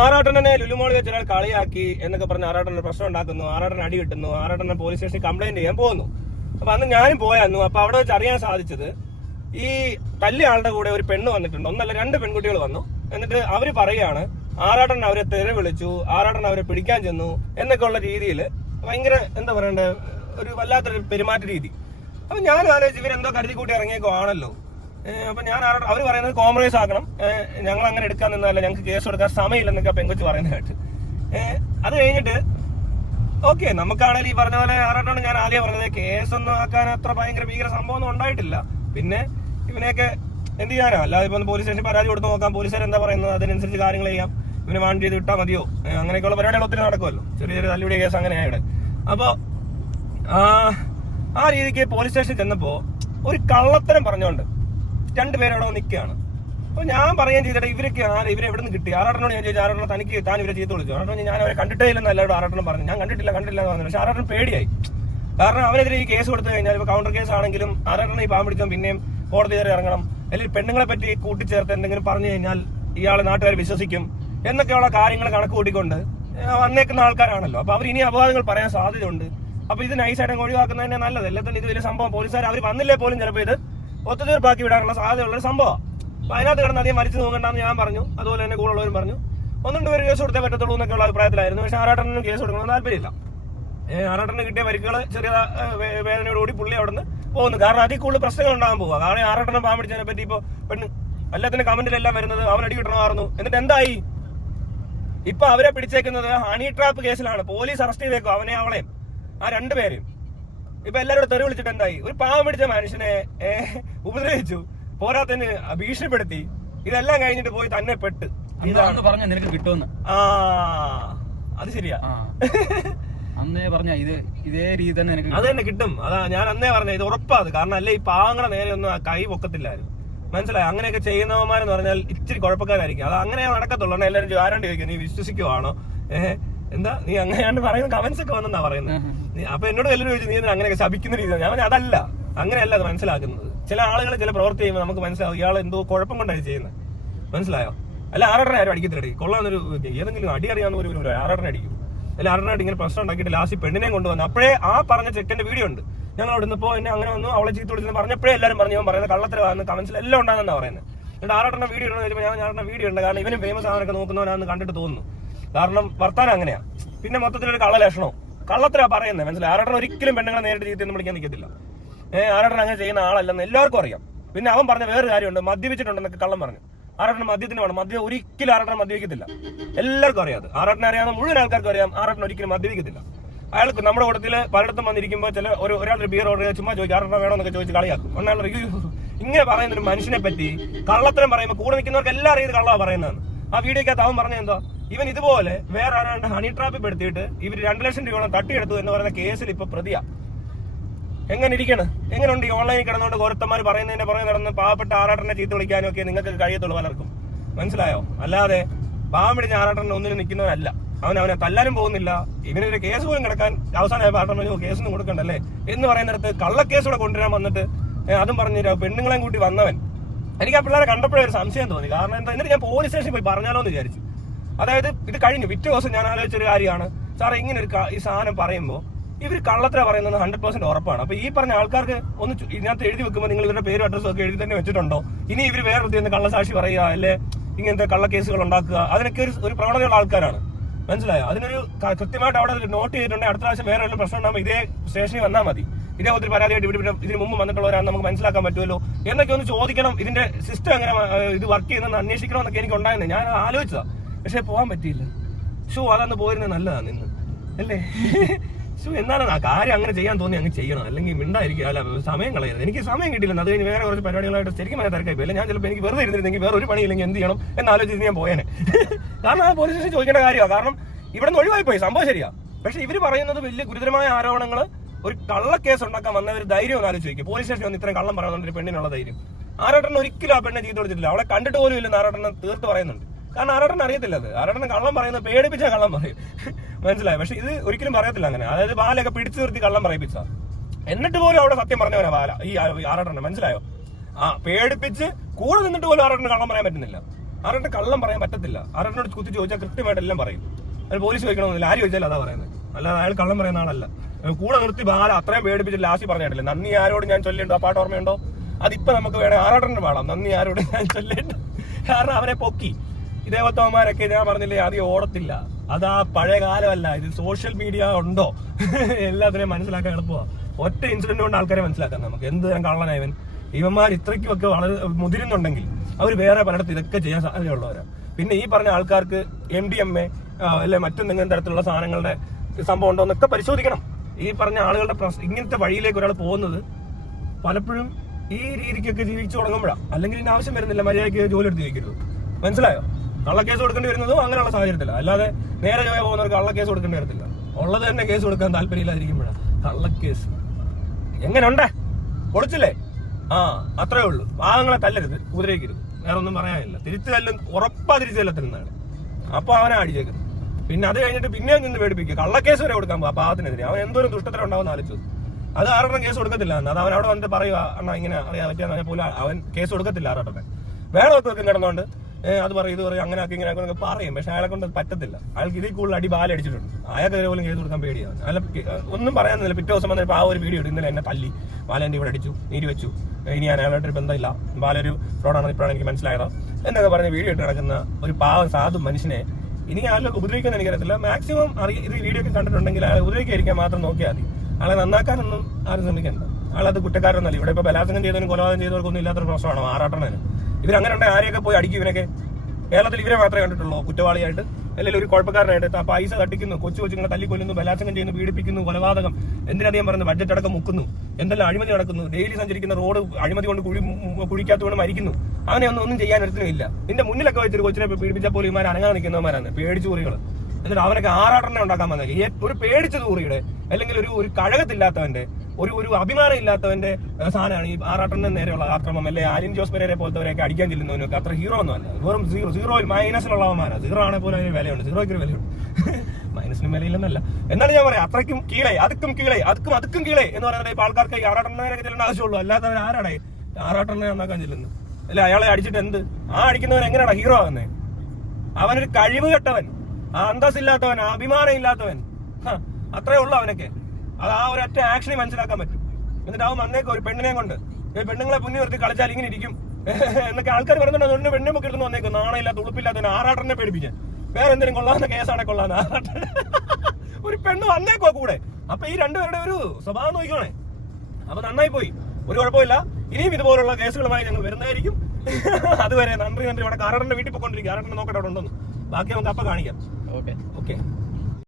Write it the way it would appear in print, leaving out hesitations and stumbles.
ആറാട്ടനെ ലുലുമോൾ വെച്ച് ഒരാൾ കളിയാക്കി എന്നൊക്കെ പറഞ്ഞ് ആറാട്ടനെ പ്രശ്നം ഉണ്ടാക്കുന്നു, ആറാട്ടനെ അടി കിട്ടുന്നു, ആറാട്ടനെ പോലീസ് സ്റ്റേഷനിൽ കംപ്ലൈന്റ് ചെയ്യാൻ പോകുന്നു. അപ്പൊ അന്ന് ഞാനും പോയായിരുന്നു. അപ്പൊ അവിടെ വെച്ച് അറിയാൻ സാധിച്ചത് ഈ തല്ലിയ ആളുടെ കൂടെ ഒരു പെണ്ണ് വന്നിട്ടുണ്ട്. ഒന്നല്ല 2 പെൺകുട്ടികൾ വന്നു. എന്നിട്ട് അവര് പറയുകയാണ് ആറാട്ടൻ അവരെ തെറി വിളിച്ചു, ആറാട്ടൻ അവരെ പിടിക്കാൻ ചെന്നു എന്നൊക്കെ ഉള്ള രീതിയിൽ ഭയങ്കര എന്താ പറയണ്ടേ, ഒരു വല്ലാത്തൊരു പെരുമാറ്റ രീതി. അപ്പൊ ഞാൻ ആലോചിച്ച് ഇവരെന്തോ കരുതി കൂട്ടി ഇറങ്ങിയേക്കോ ആണല്ലോ. അപ്പൊ ഞാൻ അവർ പറയുന്നത് കോംപ്രമൈസ് ആക്കണം, ഞങ്ങൾ അങ്ങനെ എടുക്കാൻ നിന്നല്ല, ഞങ്ങൾക്ക് കേസ് കൊടുക്കാൻ സമയമില്ലെന്നൊക്കെ പെങ്കൊച്ച് പറയുന്നതായിട്ട്. അത് കഴിഞ്ഞിട്ട് ഓക്കെ, നമുക്കാണെങ്കിൽ ഈ പറഞ്ഞ പോലെ ആറാട്ടോണ്ട് ഞാൻ ആദ്യം പറഞ്ഞത് കേസൊന്നും ആക്കാൻ അത്ര ഭയങ്കര ഭീകര സംഭവം ഒന്നും ഉണ്ടായിട്ടില്ല. പിന്നെ ഇവനെയൊക്കെ എന്ത് ചെയ്യാനോ, അല്ലാതെ ഇപ്പൊ പോലീസ് സ്റ്റേഷൻ പരാതി കൊടുത്ത് നോക്കാം, പോലീസുകാർ എന്താ പറയുന്നത് അതിനനുസരിച്ച് കാര്യങ്ങൾ ചെയ്യാം, ഇവനെ വാൺ ചെയ്ത് വിട്ടാൽ മതിയോ, അങ്ങനെയൊക്കെയുള്ള പരിപാടികൾ ഒത്തിരി നടക്കുമല്ലോ. ചെറിയ ചെറിയ തല്ലുപിടിയ കേസ് അങ്ങനെയാണ് ഇവിടെ. അപ്പൊ ആ രീതിക്ക് പോലീസ് സ്റ്റേഷനിൽ ചെന്നപ്പോ ഒരു കള്ളത്തരം പറഞ്ഞുകൊണ്ട് 2 പേരോടെ നിൽക്കുകയാണ്. അപ്പൊ ഞാൻ പറയാൻ ചെയ്തിട്ട് ഇവരൊക്കെ ഇവരെ എവിടെ നിന്ന് കിട്ടി? ആറാട്ടനോട് ഞാൻ ചോദിച്ചു, ആറാട്ടൻ തനിക്ക് താൻ ഇവരെ ചീത്ത വിളിച്ചു? ആറാട്ടൻ ഞാൻ അവരെ കണ്ടിട്ടേ ഇല്ലെന്ന് എല്ലാവരും ആറാട്ടനും പറഞ്ഞു. ഞാൻ കണ്ടിട്ടില്ല എന്ന് പറഞ്ഞു. പക്ഷെ ആറാട്ടൻ പേടിയായി. കാരണം അവനെതിരെ ഈ കേസ് കൊടുത്തു കഴിഞ്ഞാൽ ഇപ്പൊ കൗണ്ടർ കേസ് ആണെങ്കിലും ആറാട്ടനെ ഈ പാവം പിടിച്ചാൽ പിന്നെയും കോടതി കയറി ഇറങ്ങണം, അല്ലെങ്കിൽ പെണ്ണുങ്ങളെ പറ്റി കൂട്ടിച്ചേർത്ത് എന്തെങ്കിലും പറഞ്ഞു കഴിഞ്ഞാൽ ഇയാളെ നാട്ടുകാർ വിശ്വസിക്കും എന്നൊക്കെയുള്ള കാര്യങ്ങൾ കണക്ക് കൂട്ടിക്കൊണ്ട് വന്നേക്കുന്ന ആൾക്കാരാണല്ലോ. അപ്പൊ അവർ ഇനി അപവാദങ്ങൾ പറയാൻ സാധ്യതയുണ്ട്. അപ്പൊ ഇത് നൈസായിട്ട് ഒഴിവാക്കുന്നത് തന്നെ നല്ലത്. എല്ലാത്തിനും ഇത് വലിയ സംഭവം പോലീസുകാർ അവർ വന്നില്ലേ പോലും ചിലപ്പോൾ ഇത് ഒത്തുതീർപ്പാക്കി വിടാനുള്ള സാധ്യതയുള്ള ഒരു സംഭവം. അപ്പൊ അതിനകത്ത് കിടന്ന് അധികം മരിച്ചു നോക്കണ്ടെന്ന് ഞാൻ പറഞ്ഞു. അതുപോലെ തന്നെ കൂടെ ഉള്ളവരും പറഞ്ഞു. 1-2 പേര് കേസ് കൊടുത്തേ പറ്റത്തുള്ളൂ എന്നൊക്കെയുള്ള അഭിപ്രായത്തിലായിരുന്നു. പക്ഷെ ആറാട്ടനും കേസ് കൊടുക്കണം താല്പര്യമില്ല. ആറാട്ടന് കിട്ടിയ പരിക്കുകൾ ചെറിയ വേദനയോടുകൂടി പുള്ളി അവിടെ നിന്ന് പോകുന്നു. കാരണം അതിൽ കൂടുതൽ പ്രശ്നങ്ങൾ ഉണ്ടാകാൻ പോവുക. കാരണം ആറാട്ടനെ പാവം പിടിച്ചതിനെ പറ്റി ഇപ്പൊ പെണ്ണ് എല്ലാത്തിന്റെ കമന്റിലെല്ലാം വരുന്നത് അവൻ അടി കിട്ടണമായിരുന്നു. എന്നിട്ട് എന്തായി? ഇപ്പൊ അവരെ പിടിച്ചേക്കുന്നത് ഹണി ട്രാപ്പ് കേസിലാണ്. പോലീസ് അറസ്റ്റ് ചെയ്തേക്കും അവനെ അവളെയും, ആ 2 പേരെയും. ഇപ്പൊ എല്ലാവരും തെറി വിളിച്ചിട്ട് എന്തായി? ഒരു പാവം പിടിച്ച മനുഷ്യനെ ഉപദ്രവിച്ചു, പോരാത്തതിന് ഭീഷണിപ്പെടുത്തി. ഇതെല്ലാം കഴിഞ്ഞിട്ട് പോയി തന്നെ പെട്ട് ഇതാണ് പറഞ്ഞ നിനക്ക് കിട്ടുമെന്ന്. അത് ശരിയാ, അന്നേ പറഞ്ഞ ഇതേ രീതി തന്നെ അത് തന്നെ കിട്ടും. അതാ ഞാൻ അന്നേ പറഞ്ഞ ഇത് ഉറപ്പാത്. കാരണം അല്ലേ ഈ പാവങ്ങളെ നേരെ ഒന്നും കൈ പൊക്കത്തില്ലായിരുന്നു. മനസ്സിലായി? അങ്ങനെയൊക്കെ ചെയ്യുന്നവന്മാരെന്ന് പറഞ്ഞാൽ ഇച്ചിരി കുഴപ്പക്കാരായിരിക്കും. അത് അങ്ങനെ നടക്കത്തുള്ളൂ. എല്ലാവരും ആരാണ്ട് ചോദിക്കും നീ വിശ്വസിക്കുവാണോ, എന്താ നീ അങ്ങനെയാണ്ട് പറയുന്ന കമന്റ്സ് ഒക്കെ വന്നെന്നാ പറയുന്നത്. അപ്പൊ എന്നോട് എല്ലാവരും ചോദിച്ചു നീ അങ്ങനെയൊക്കെ ശപിക്കുന്ന രീതി. ഞാൻ അതല്ല, അങ്ങനെയല്ല അത് മനസ്സിലാക്കുന്നത്. ചില ആളുകൾ ചില പ്രവൃത്തി ചെയ്യുമ്പോൾ നമുക്ക് മനസ്സിലാവും ഇയാൾ എന്തോ കുഴപ്പം കൊണ്ടാണ് ചെയ്യുന്നത്. മനസ്സിലായോ? അല്ല ആറാട്ടനെ ആരും അടിക്കത്തില്ലടി, കൊള്ളാന്നൊരു ഏതെങ്കിലും അടി അറിയാവുന്ന ഒരു ആറാട്ടനെ അടിക്കും. അല്ല ആറാട്ടനായിട്ട് ഇങ്ങനെ പ്രശ്നം ഉണ്ടാക്കിയിട്ട് ലാസ്റ്റ് പെണ്ണിനെ കൊണ്ടുവന്നു. അപ്പോഴേ ആ പറഞ്ഞ ചെക്കന്റെ വീഡിയോ ഉണ്ട്. ഞങ്ങൾ അവിടെ നിന്നപ്പോ എന്നെ അങ്ങനെ വന്നു, അവളെ ചീത്ത വിളിച്ചെന്ന് പറഞ്ഞപ്പോഴേ എല്ലാവരും പറഞ്ഞു അവൻ പറയുന്നത് കള്ളത്തരവാന്ന് കമന്റ്സിൽ എല്ലാം ഉണ്ടാകുന്ന പറയുന്നത്. എന്നിട്ട് ആറാട്ടന്റെ വീഡിയോ ഇടുന്ന വെച്ചപ്പോൾ ഞാൻ ആറാട്ടന്റെ വീഡിയോ ഉണ്ട്. കാരണം ഇവനും ഫേമസ് ആകാനൊക്കെ നോക്കുന്നവനാന്ന് കണ്ടിട്ട് തോന്നുന്നു. കാരണം വർത്താനം അങ്ങനെയാ. പിന്നെ മൊത്തത്തിലൊരു കള്ളലക്ഷണോ കള്ളത്തരാ പറയുന്നത്. മനസ്സിലായി? ആറാട്ടൻ ഒരിക്കലും പെണ്ണുങ്ങളെ നേരിട്ട് ചീത്തയൊന്നും വിളിക്കാൻ നിൽക്കത്തില്ല. ആറാട്ടൻ അങ്ങനെ ചെയ്യുന്ന ആളല്ലെന്ന് എല്ലാവർക്കും അറിയാം. പിന്നെ അവൻ പറഞ്ഞ വേറൊരു കാര്യമുണ്ട്, മദ്യപിച്ചിട്ടുണ്ടെന്നൊക്കെ കള്ളം പറഞ്ഞു. ആറാട്ടൻ മദ്യത്തിന് വേണം, മദ്യം ഒരിക്കലും ആറാട്ടൻ മദ്യപിക്കത്തില്ല. എല്ലാവർക്കും അറിയാം. ആറാട്ടനെ അറിയാവുന്ന മുഴുവൻ ആൾക്കാർക്കും അറിയാം ആറാട്ടൻ ഒരിക്കലും മദ്യപിക്കത്തില്ല. അയാൾക്ക് നമ്മുടെ കൂട്ടത്തിൽ പലയിടത്തും വന്നിരിക്കുമ്പോൾ ചില ഒരാളൊരു ബിയർ ഓർഡർ ചുമ്മാ ചോദിക്കും ആറാട്ടൻ വേണമെന്നൊക്കെ ചോദിച്ച് കളിയാക്കും. ഒന്നാൾ ഇങ്ങനെ പറയുന്ന ഒരു മനുഷ്യനെ പറ്റി കള്ളത്തരം പറയുമ്പോൾ കൂടെ നിൽക്കുന്നവർക്ക് എല്ലാം അറിയത് കള്ളാ പറയുന്നതാണ്. ആ വീഡിയോക്കകത്ത് അവൻ പറഞ്ഞ എന്താ, ഇവൻ ഇതുപോലെ വേറെ ആരാണ്ട് ഹണി ട്രാപ്പിൽ പെടുത്തിയിട്ട് ഇവർ 2 ലക്ഷം രൂപയോളം തട്ടിയെടുത്തു എന്ന് പറയുന്ന കേസിൽ ഇപ്പൊ പ്രതിയാ. എങ്ങനെ ഇരിക്കണം? എങ്ങനെയുണ്ട് ഈ ഓൺലൈനിൽ കിടന്നുകൊണ്ട് ഓരോരുത്തന്മാർ പറയുന്നതിന്റെ പുറകെ നടന്ന് പാവപ്പെട്ട ആറാട്ടനെ ചീത്ത വിളിക്കാനും ഒക്കെ നിങ്ങൾക്ക് കഴിയത്തുള്ളൂ പലർക്കും. മനസ്സിലായോ? അല്ലാതെ പാവം പിടിച്ച ആറാട്ടനെ ഒന്നിനും നിൽക്കുന്നവനല്ല. അവനെ തല്ലാനും പോകുന്നില്ല. ഇവനൊരു കേസ് പോലും കിടക്കാൻ അവസാനമായ ആറാട്ടൻ പറഞ്ഞു കേസൊന്നും കൊടുക്കണ്ടല്ലേ എന്ന് പറയുന്നിടത്ത് കള്ളക്കേസൂടെ കൊണ്ടുവരാൻ വന്നിട്ട് അതും പറഞ്ഞിട്ട് പെണ്ണുങ്ങളെയും കൂട്ടി വന്നവൻ. എനിക്ക് ആ പിള്ളേരെ കണ്ടപ്പോഴേ ഒരു സംശയം തോന്നി. കാരണം എന്താ, എന്നിട്ട് ഞാൻ പോലീസ് സ്റ്റേഷനിൽ പോയി പറഞ്ഞാലോ എന്ന് വിചാരിച്ചു. അതായത് ഇത് കഴിഞ്ഞു പിറ്റേ ദിവസം ഞാൻ ആലോചിച്ചൊരു കാര്യമാണ്, സാറേ ഇങ്ങനെ ഒരു ഈ സാധനം പറയുമ്പോൾ ഇവർ കള്ളത്തര പറയുന്നത് 100% ഉറപ്പാണ്. അപ്പൊ ഈ പറഞ്ഞ ആൾക്കാർക്ക് ഒന്ന് ഇതിനകത്ത് എഴുതി വെക്കുമ്പോൾ നിങ്ങൾ ഇവരുടെ പേരും അഡ്രസ്സും ഒക്കെ എഴുതി തന്നെ വെച്ചിട്ടുണ്ടോ? ഇനി ഇവർ വേറെ വൃത്തി കള്ളസാക്ഷി പറയുക അല്ലെ ഇങ്ങനത്തെ കള്ളക്കേസുകൾ ഉണ്ടാക്കുക, അതിനൊക്കെ ഒരു പ്രവണതയുള്ള ആൾക്കാരാണ്. മനസ്സിലായോ? അതിനൊരു കൃത്യമായിട്ട് അവിടെ നോട്ട് ചെയ്തിട്ടുണ്ടെങ്കിൽ അടുത്ത പ്രാവശ്യം വേറെ വല്ല പ്രശ്നം ഉണ്ടാകുമ്പോൾ ഇതേ സ്റ്റേഷനിൽ വന്നാൽ മതി. ഇതേ ഒത്തിരി പരാതിയായിട്ട് ഇവിടെ ഇതിന് മുമ്പ് വന്നിട്ടുള്ളവരാണ് നമുക്ക് മനസ്സിലാക്കാൻ പറ്റുമല്ലോ എന്നൊക്കെ ഒന്ന് ചോദിക്കണം. ഇതിന്റെ സിസ്റ്റം എങ്ങനെ ഇത് വർക്ക് ചെയ്യുന്നതെന്ന് അന്വേഷിക്കണം എന്നൊക്കെ എനിക്ക് ഉണ്ടായിരുന്നു. ഞാൻ ആലോചിച്ചതാ, പക്ഷെ പോകാൻ പറ്റിയില്ല. അതന്ന് പോയിരുന്നത് നല്ലതാണ് ഇന്ന് അല്ലേ? എന്നാലും ആ കാര്യം അങ്ങനെ ചെയ്യാൻ തോന്നി അങ്ങ് ചെയ്യണം, അല്ലെങ്കിൽ മിണ്ടായിരിക്കും. അല്ല സമയം കളയരുത്. എനിക്ക് സമയം കിട്ടിയില്ല. അത് കഴിഞ്ഞ് വേറെ കുറച്ച് പരിപാടികളായിട്ട് ശരിക്കും അങ്ങനെ തിരക്കായി പോയില്ല. ഞാൻ ചിലപ്പോൾ എനിക്ക് വെറുതെ ഇരുന്നിരുന്നെങ്കിൽ വേറെ ഒരു പണിയില്ലെങ്കിൽ എന്ത് ചെയ്യണം എന്നാലോചിച്ച് ഞാൻ പോയേനെ. കാരണം ആ പോലീസ് സ്റ്റേഷൻ ചോദിക്കേണ്ട കാര്യമാണ്. കാരണം ഇവിടെ നിന്ന് ഒഴിവായി പോയി സംഭവം ശരിയാ. പക്ഷെ ഇവർ പറയുന്നത് വലിയ ഗുരുതരമായ ആരോപണങ്ങൾ, ഒരു കള്ളക്കേസ് ഉണ്ടാക്കാൻ വന്നവർ ധൈര്യം ഒന്ന് ആലോചിച്ച് ചോദിക്കും. പോലീസ് സ്റ്റേഷനിൽ വന്ന് ഇത്രയും കള്ളം പറയുന്നുണ്ട് ഒരു പെണ്ണിനുള്ള ധൈര്യം. ആറാട്ടൻ ഒരിക്കലും ആ പെണ്ണെ ചീത്ത വിളിച്ചിട്ടില്ല. അവളെ കണ്ടിട്ട് പോലും ഇല്ലെന്ന് ആറാട്ടൻ തീർത്ത് പറയുന്നുണ്ട്. കാരണം ആറാട്ടൻ അറിയത്തില്ല അത്. ആറാട്ടൻ കള്ളം പറയുന്നത് പേടിപ്പിച്ച കള്ളം പറയും. മനസ്സിലായി? പക്ഷെ ഇത് ഒരിക്കലും പറയത്തില്ല അങ്ങനെ. അതായത് ബാലൊക്കെ പിടിച്ചു നിർത്തി കള്ളം പറയിപ്പിച്ച, എന്നിട്ട് പോലും അവിടെ സത്യം പറഞ്ഞവനാ ബാല ഈ ആറാട്ടൻ. മനസ്സിലായോ? പേടിപ്പിച്ച് കൂടെ നിന്നിട്ട് പോലും ആറാട്ടന് കള്ളം പറയാൻ പറ്റുന്നില്ല. ആരുടെ കള്ളം പറയാൻ പറ്റത്തില്ല. ആരോട് കുത്തി ചോദിച്ചാൽ കൃത്യമായിട്ട് എല്ലാം പറയും. അത് പോലീസ് ചോദിക്കണമെന്നില്ല, ആര് ചോദിച്ചാലും അതാ പറയുന്നത്. അല്ലാതെ അയാൾ കള്ളം പറയുന്ന ആളല്ല. കൂടെ നിർത്തി ബാല അത്രയും പേടിപ്പിച്ച് ലാസ്റ്റ് പറഞ്ഞിട്ടില്ല. നന്ദി ആരോട് ഞാൻ ചൊല്ലേണ്ടോ, ആ പാട്ട് ഓർമ്മയുണ്ടോ? അതിപ്പോ നമുക്ക് വേണേ ആറാട്ടന്റെ പാടാം, നന്ദി ആരോട് ഞാൻ ചൊല്ലേണ്ടോ. കാരണം അവരെ പൊക്കി. ഇതേവത്തവന്മാരൊക്കെ ഞാൻ പറഞ്ഞില്ലേ ആദ്യം ഓടത്തില്ല. അതാ പഴയ കാലമല്ല, ഇത് സോഷ്യൽ മീഡിയ ഉണ്ടോ എല്ലാത്തിനെയും മനസ്സിലാക്കാൻ എളുപ്പമാണ്. ഒറ്റ ഇൻസിഡന്റ് കൊണ്ട് ആൾക്കാരെ മനസ്സിലാക്കാം നമുക്ക് എന്ത് തരം കള്ളനായവൻ. ഇവന്മാർ ഇത്രയ്ക്കുമൊക്കെ വളരെ മുതിരുന്നുണ്ടെങ്കിൽ അവർ വേറെ പലയിടത്ത് ഇതൊക്കെ ചെയ്യാൻ സാധ്യതയുള്ളവരാണ്. പിന്നെ ഈ പറഞ്ഞ ആൾക്കാർക്ക് MDMA അല്ലെ മറ്റെന്തെങ്കിലും തരത്തിലുള്ള സാധനങ്ങളുടെ സംഭവം ഉണ്ടോ എന്നൊക്കെ പരിശോധിക്കണം. ഈ പറഞ്ഞ ആളുകളുടെ ഇങ്ങനത്തെ വഴിയിലേക്ക് ഒരാൾ പോകുന്നത് പലപ്പോഴും ഈ രീതിക്കൊക്കെ ജീവിച്ചു തുടങ്ങുമ്പോഴാണ്. അല്ലെങ്കിൽ ഇതിന് ആവശ്യം വരുന്നില്ല, മര്യാദയ്ക്ക് ജോലി എടുത്ത് ജീവിക്കരുത്. മനസ്സിലായോ? കള്ളക്കേസ് കൊടുക്കേണ്ടി വരുന്നതും അങ്ങനെയുള്ള സാഹചര്യത്തില്ല. അല്ലാതെ നേരെ ജോയ പോകുന്നവർക്ക് കള്ളക്കേസ് കൊടുക്കേണ്ടി വരത്തില്ല. ഉള്ളത് തന്നെ കേസ് കൊടുക്കാൻ താല്പര്യമില്ലാതിരിക്കുമ്പോഴാണ് കള്ളക്കേസ്. എങ്ങനെയുണ്ടേ? പൊളിച്ചില്ലേ? അത്രേ ഉള്ളൂ. പാവങ്ങളെ തല്ലരുത്, കുതിരയ്ക്കരുത്, വേറെ ഒന്നും പറയാനില്ല. തിരിച്ചു തല്ലും, ഉറപ്പാ തിരിച്ചു തല്ലത്തിരുന്നാണ്. അപ്പൊ അവനെ അടിച്ചേക്കുന്നത്. പിന്നെ അത് കഴിഞ്ഞിട്ട് പിന്നെയും നിന്ന് പേടിപ്പിക്കുക. കള്ളക്കേസ് വരെ കൊടുക്കാൻ പോകും ആ പാവത്തിനെതിരെ. അവൻ എന്തോരം ദുഷ്ടത്തരം ഉണ്ടാവുന്ന ആലോചിച്ചു. അത് ആരുടെ കേസ് കൊടുക്കത്തില്ല. അത് അവൻ അവിടെ വന്നിട്ട് പറയുക, അണ്ണാ ഇങ്ങനെ അറിയാൻ പറ്റിയ പോലും അവൻ കേസ് കൊടുക്കത്തില്ല. ആരോട്ടെ വേണമൊക്കെ വെക്കും കിടന്നുകൊണ്ട് അത് പറയും, ഇത് പറയും, അങ്ങനെ ആക്കി ഇങ്ങനെ ആക്കി പറയും. പക്ഷെ അയാളെ കൊണ്ട് പറ്റത്തില്ല. അയാൾക്ക് ഇതിൽ കൂടുതൽ അടി ബാലടിച്ചിട്ടുണ്ട്. അയാൾക്ക് പോലും കേസ് കൊടുക്കാൻ പേടിയാണ്. അല്ല ഒന്നും പറയാനില്ല. പിറ്റേ ദിവസം വന്നപ്പോൾ ആ ഒരു വീഡിയോ ഇടും, ഇന്നലെ എന്നെ തല്ലി, ബാലന്റെ ഇവിടെ അടിച്ചു, നീര് വെച്ചു, ഇനി ഞാൻ അയാളായിട്ടൊരു ബന്ധമില്ല, ബാലൊരു ഫ്രോഡാണ്, ഇപ്പോഴാണ് എനിക്ക് മനസ്സിലായതോ എന്നൊക്കെ പറഞ്ഞ് വീഡിയോ ഇട്ട് നടക്കുന്ന ഒരു പാവം സാധു മനുഷ്യനെ ഇനി ആരെല്ലാം ഉപദ്രവിക്കുമെന്ന് എനിക്കറിയത്തില്ല. മാക്സിമം ഇത് വീഡിയോ ഒക്കെ കണ്ടിട്ടുണ്ടെങ്കിൽ അയാളെ ഉപദ്രവിക്കാതിരിക്കാൻ മാത്രം നോക്കിയാൽ മതി. ആളെ നന്നാക്കാനൊന്നും ആരും ശ്രമിക്കണ്ട. ആളത് കുറ്റക്കാരൊന്നല്ല. ഇവിടെ ഇപ്പൊ ബലാത്സംഗം ചെയ്തവനും കൊലപാതകം ചെയ്തവർക്കൊന്നും ഇല്ലാത്തൊരു പ്രശ്നമാണോ ആറാട്ടണേന്? ഇവരങ്ങനെ ഉണ്ടെ ആരെയൊക്കെ പോയി അടിക്കും ഇവനൊക്കെ? കേരളത്തിൽ ഇവരെ മാത്രമേ കണ്ടിട്ടുള്ളൂ കുറ്റവാളിയായിട്ട്, അല്ലെങ്കിൽ ഒരു കുഴപ്പക്കാരനായിട്ട്. പൈസ തട്ടിക്കുന്നു, കൊച്ചുകൊച്ചുങ്ങളെ തല്ലിക്കൊല്ലുന്നു, ബലാത്സംഗം ചെയ്യുന്നു, പീഡിപ്പിക്കുന്നു, കൊലപാതകം, എന്തിനധികം പറയുന്നു, ബഡ്ജറ്റ് അടക്കം മുക്കുന്നു, എന്തെല്ലാം അഴിമതി നടക്കുന്നു, ഡെയിലി സഞ്ചരിക്കുന്ന റോഡ് അഴിമതി കൊണ്ട് കുഴിക്കാത്തതുകൊണ്ട് മരിക്കുന്നു. അങ്ങനെ ഒന്നും ചെയ്യാൻ ഒരുത്തിനുമില്ല. നിന്റെ മുന്നിലൊക്കെ വെച്ചൊരു കൊച്ചിനെ പീഡിപ്പിച്ചാൽ പോലും ഇമാർ അനങ്ങാൻ നിൽക്കുന്നവന്മാരാണ് പേടിച്ചു കൂറികൾ. എന്നിട്ട് അവനൊക്കെ ആറാട്ടനെ ഉണ്ടാക്കാൻ വന്നില്ല. ഒരു പേടിച്ച തൂറിയുടെ അല്ലെങ്കിൽ ഒരു കഴകത്തില്ലാത്തവന്റെ ഒരു അഭിമാനം ഇല്ലാത്തവന്റെ സാധനമാണ് ഈ ആറാട്ടന്റെ നേരെയുള്ള ആക്രമം. അല്ലെ ആലിൻ ജോസ് പെരേരെ പോലത്തവരെയൊക്കെ അടിക്കാൻ ചെല്ലുന്നവനൊക്കെ അത്ര ഹീറോ ഒന്നും അല്ല. വെറും സീറോയിൽ മൈനസിലുള്ളവന്മാരാണ്. സീറോ ആണെ പോലെ അതിന് വിലയുണ്ട്, സീറോയ്ക്ക് വിലയുണ്ട്, മൈനസിനും വിലയില്ലെന്നല്ല. എന്നാലും ഞാൻ പറയാം, അത്രയ്ക്കും കീഴേ, അതുക്കും കീഴേ, അതുക്കും കീഴേ എന്ന് പറയുന്നത് ഇപ്പൊ ആൾക്കാർക്ക് ഈ ആറാട്ടണ്ണേരൊക്കെ ചെല്ലേണ്ട ആവശ്യമുള്ളൂ. അല്ലാത്തവർ ആരാടേ ആറാട്ടണ്ണനെ നന്നാക്കാൻ ചെല്ലുന്നു? അല്ലെ അയാളെ അടിച്ചിട്ട് എന്ത്? ആ അടിക്കുന്നവൻ എങ്ങനെയാടാ ഹീറോ ആകുന്നേ? അവനൊരു കഴിവ് കെട്ടവൻ, അന്തസ്സില്ലാത്തവൻ, അഭിമാനം ഇല്ലാത്തവൻ, അത്രേ ഉള്ളൂ അവനൊക്കെ. അത് ആ ഒരൊറ്റ ആക്ഷനെ മനസ്സിലാക്കാൻ പറ്റും. എന്നിട്ട് അവൻ വന്നേക്കും ഒരു പെണ്ണിനെ കൊണ്ട്, പെണ്ണുങ്ങളെ മുന്നിൽ നിർത്തി കളിച്ചാൽ ഇങ്ങനെ ഇരിക്കും എന്നൊക്കെ ആൾക്കാർ പറയുന്നുണ്ട്. അതുകൊണ്ട് പെണ്ണെ ഒക്കെ എടുത്ത് വന്നേക്കും, നാണയില്ലാത്ത ഉളുപ്പില്ലാത്തവൻ ആറാട്ടനെ പേടിപ്പിക്കാൻ. വേറെ എന്തെങ്കിലും കൊള്ളാവുന്ന കേസാണെ കൊള്ളാന്ന് ആറാട്ടൻ ഒരു പെണ്ണ് വന്നേക്കോ കൂടെ. അപ്പൊ ഈ രണ്ടുപേരുടെ ഒരു സ്വഭാവം നോക്കിക്കോണേ. അപ്പൊ നന്നായി പോയി, ഒരു കുഴപ്പമില്ല. ഇനിയും ഇതുപോലുള്ള കേസുകളുമായി ഞങ്ങൾ വരുന്നതായിരിക്കും. അതുവരെ നന്ദി. ഇവിടെ കാറാടന്റെ വീട്ടിൽ പോയിക്കൊണ്ടിരിക്കും. ആറാട്ടനെ നോക്കട്ടെ അവിടെ ഉണ്ടോന്ന്. ബാക്കി നമുക്ക് അപ്പൊ കാണിക്കാം. ഓക്കെ.